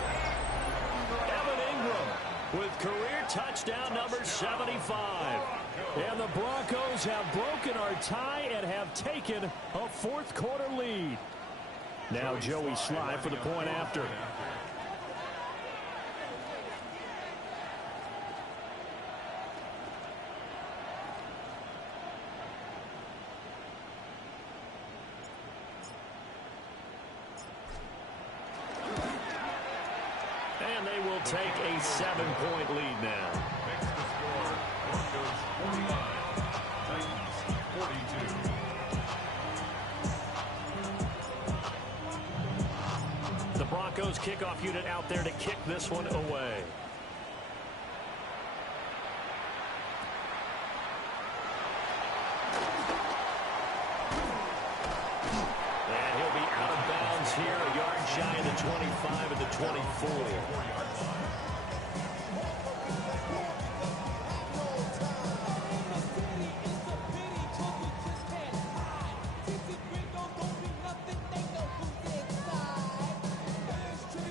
Evan Ingram with career touchdown number 75. And the Broncos have broken our tie and have taken a 4th quarter lead. Now Joey Slye for the point after. And they will take a 7-point lead now. Next to score, Broncos 49, Titans 42. The Broncos kickoff unit out there to kick this one away. And he'll be out of bounds here, a yard shy of the 25 and the 24.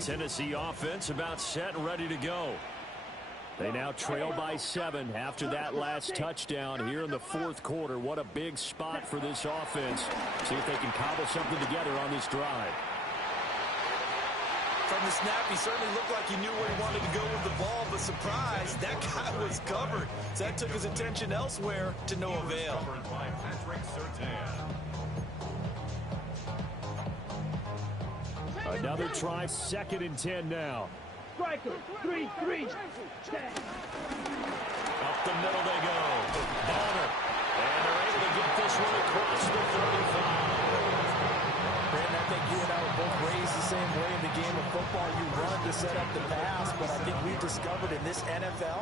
Tennessee offense about set and ready to go. They now trail by 7 after that last touchdown here in the 4th quarter. What a big spot for this offense. See if they can cobble something together on this drive. From the snap, he certainly looked like he knew where he wanted to go with the ball, but surprise, that guy was covered. So that took his attention elsewhere to no avail. Covered by Patrick Surtain. Another try, 2nd and 10 now. Striker, 3-3. Up the middle they go. Bonner. And they're able to get this one across the 35. Brandon, I think you and I were both raised the same way in the game of football. You run to set up the pass, but I think we've discovered in this NFL,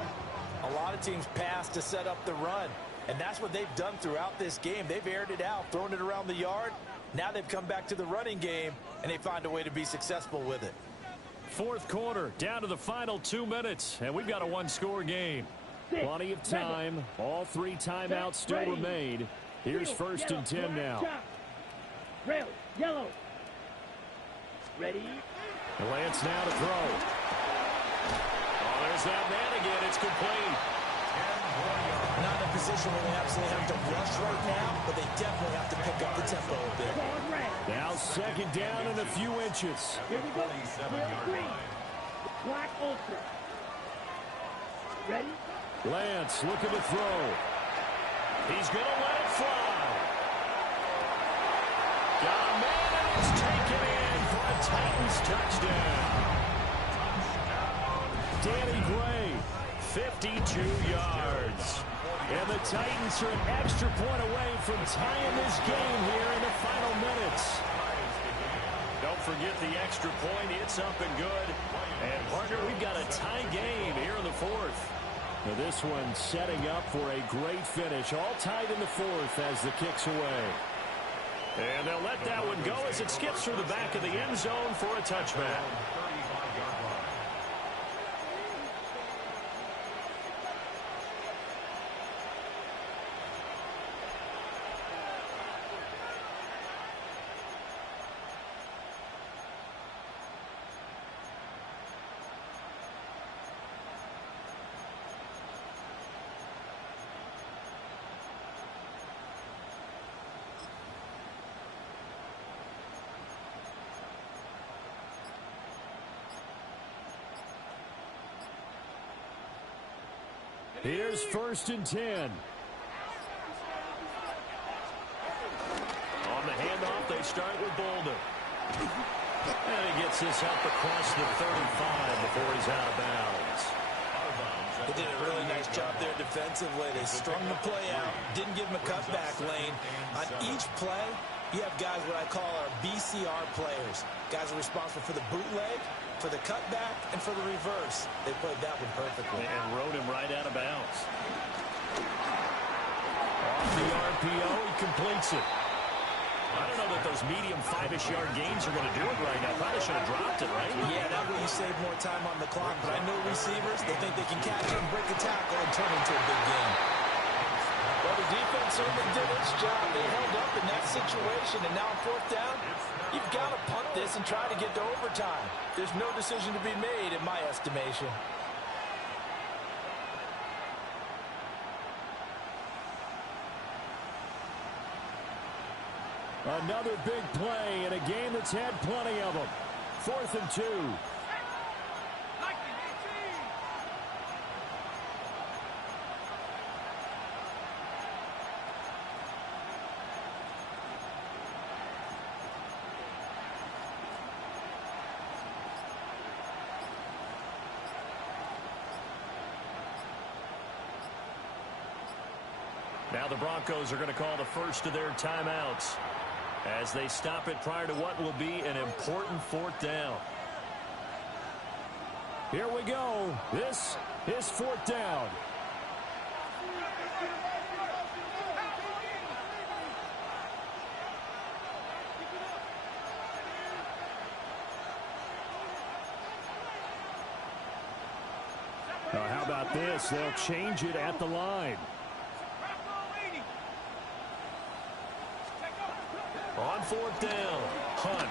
a lot of teams pass to set up the run. And that's what they've done throughout this game. They've aired it out, thrown it around the yard. Now they've come back to the running game, and they find a way to be successful with it. 4th quarter, down to the final 2 minutes, and we've got a 1-score game. Plenty of time. All 3 timeouts still remain. Here's 1st and 10 now. Red, yellow. Ready? Lance now to throw. Oh, there's that man again. It's complete. Not in a position where they absolutely have to rush right now, but they definitely have to pick up the tempo a bit. Now 2nd down and a few inches. Here we go. 3. Black Ultra. Ready? Lance looking to throw. He's going to let it fly. Got a man, and it's taken in for a Titans touchdown. Danny Gray, 52 yards. And the Titans are an extra point away from tying this game here in the final minutes. Don't forget the extra point. It's up and good. And, partner, we've got a tie game here in the fourth. Now this one setting up for a great finish. All tied in the fourth as the kick's away. And they'll let that one go as it skips through the back of the end zone for a touchback. Here's 1st and 10. On the handoff, they start with Bolden. And he gets this up across the 35 before he's out of bounds. They did a really nice job there defensively. They strung the play out, didn't give him a cutback lane. On each play, you have guys what I call our BCR players. Guys are responsible for the bootleg, for the cutback, and for the reverse. They played that one perfectly. And rode him right out of bounds. Off the RPO, he completes it. I don't know that those medium 5-ish yard gains are going to do it right now. Probably should have dropped it, right? Yeah, that way you save more time on the clock. But I know receivers, they think they can catch it and break a tackle and turn into a big game. Well, the defense certainly did its job. They held up in that situation, and now on 4th down, you've got to punt this and try to get to overtime. There's no decision to be made, in my estimation. Another big play in a game that's had plenty of them. 4th and 2. Now the Broncos are going to call the first of their timeouts as they stop it prior to what will be an important 4th down. Here we go. This is 4th down. Now, how about this? They'll change it at the line. On 4th down, Hunt.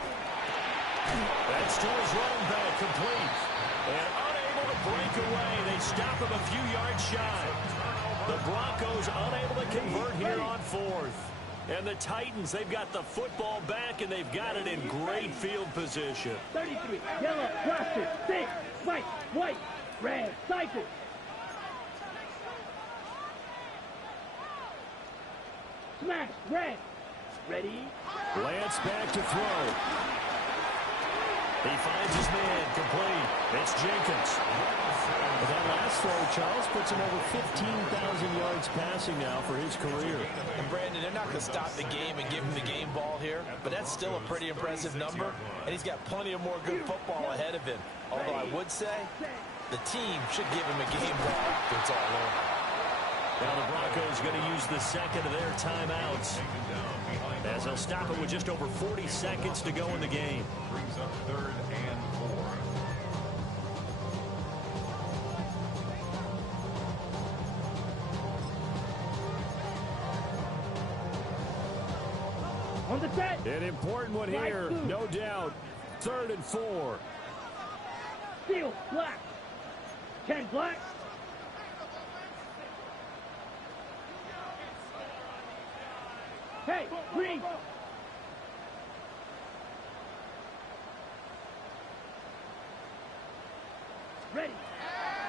That's to his running back, complete. And unable to break away. They stop him a few yards shy. The Broncos unable to convert here on 4th. And the Titans, they've got the football back, and they've got it in great field position. 33, yellow, cluster, 6, white, red, cycle. Smash, red. Ready? Lance back to throw. He finds his man, complete. It's Jenkins. But that last throw, Charles, puts him over 15,000 yards passing now for his career. And Brandon, they're not going to stop the game and give him the game ball here, but that's still a pretty impressive number, and he's got plenty of more good football ahead of him. Although I would say the team should give him a game ball after it's all over. Now the Broncos going to use the second of their timeouts as they'll stop it with just over 40 seconds to go in the game. Brings up 3rd and 4. On the set. An important one here, no doubt. 3rd and 4. Steel, black. 10, black. Hey, green. Ready.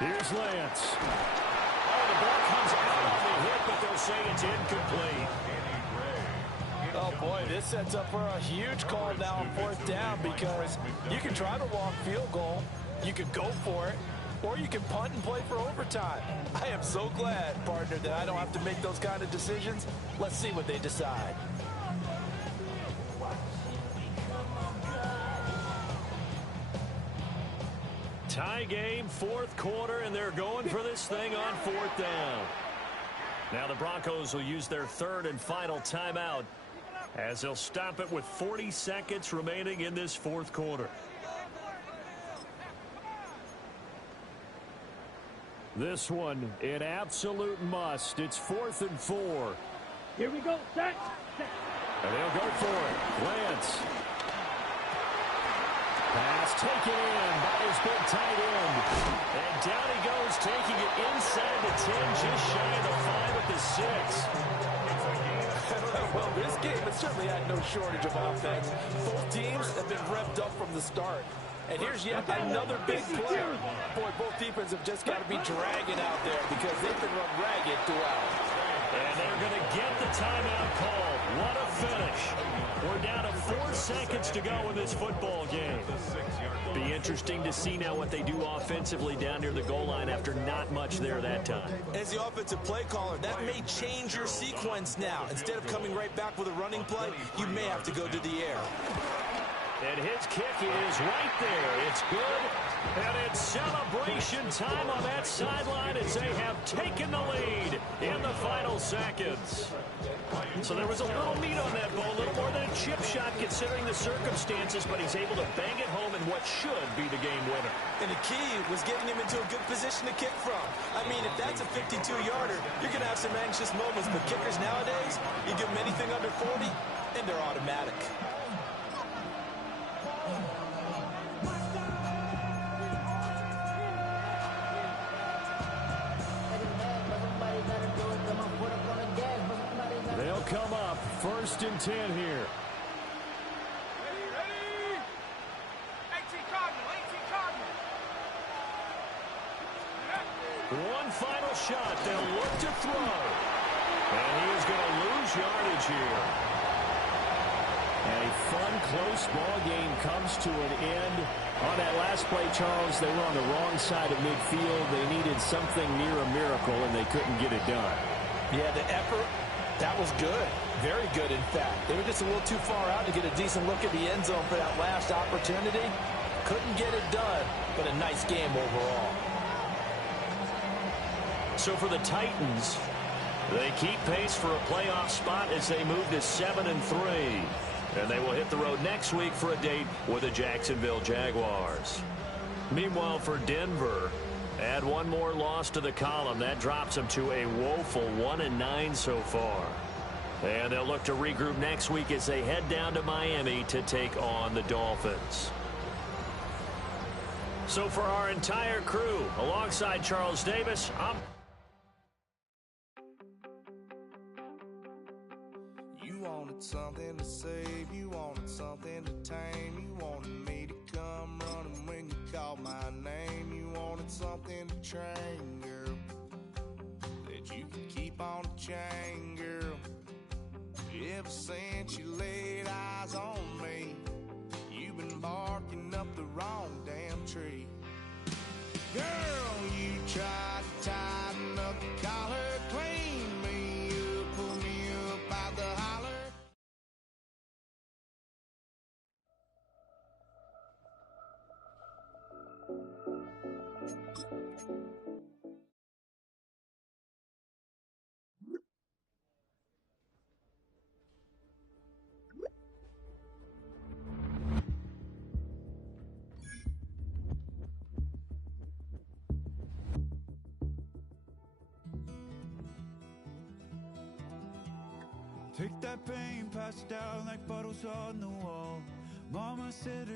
Here's Lance. Oh, the ball comes out on the hit, but they'll say it's incomplete. Oh, boy, this sets up for a huge call now on 4th down because you can try the long field goal, you can go for it, or you can punt and play for overtime. I am so glad, partner, that I don't have to make those kind of decisions. Let's see what they decide. Tie game, 4th quarter, and they're going for this thing on 4th down. Now the Broncos will use their 3rd and final timeout as they'll stop it with 40 seconds remaining in this 4th quarter. This one, an absolute must. It's 4th and 4. Here we go. Set. And they'll go for it. Lance. Pass taken in by his big tight end. And down he goes, taking it inside the 10, just shy of the 5 at the 6. Well, this game has certainly had no shortage of offense. Both teams have been revved up from the start. And here's yet another big play. Boy, both defenses have just got to be dragging out there because they've been run ragged throughout. And they're going to get the timeout called. What a finish. We're down to 4 seconds to go in this football game. Be interesting to see now what they do offensively down near the goal line after not much there that time. As the offensive play caller, that may change your sequence now. Instead of coming right back with a running play, you may have to go to the air. And his kick is right there. It's good. And it's celebration time on that sideline as they have taken the lead in the final seconds. So there was a little meat on that ball, a little more than a chip shot considering the circumstances, but he's able to bang it home in what should be the game winner. And the key was getting him into a good position to kick from. I mean, if that's a 52-yarder, you're going to have some anxious moments, but kickers nowadays, you give them anything under 40, and they're automatic. They'll come up 1st and 10 here. Ready? 18 Cardinal. One final shot. They'll look to throw. And he is going to lose yardage here. And a fun, close ball game comes to an end. On that last play, Charles, they were on the wrong side of midfield. They needed something near a miracle, and they couldn't get it done. Yeah, the effort, that was good. Very good, in fact. They were just a little too far out to get a decent look at the end zone for that last opportunity. Couldn't get it done, but a nice game overall. So for the Titans, they keep pace for a playoff spot as they move to 7-3. And they will hit the road next week for a date with the Jacksonville Jaguars. Meanwhile, for Denver, add one more loss to the column. That drops them to a woeful 1-9 so far. And they'll look to regroup next week as they head down to Miami to take on the Dolphins. So for our entire crew, alongside Charles Davis, I'm... You wanted something to save, you wanted something to tame, you wanted me to come running when you called my name, you wanted something to train, girl, that you could keep on the chain, girl. Ever since you laid eyes on me, you've been barking up the wrong damn tree. Girl, you tried to tighten up the collar, clean me up, pull me up out the holler. Take that pain, pass it down like bottles on the wall. Mama said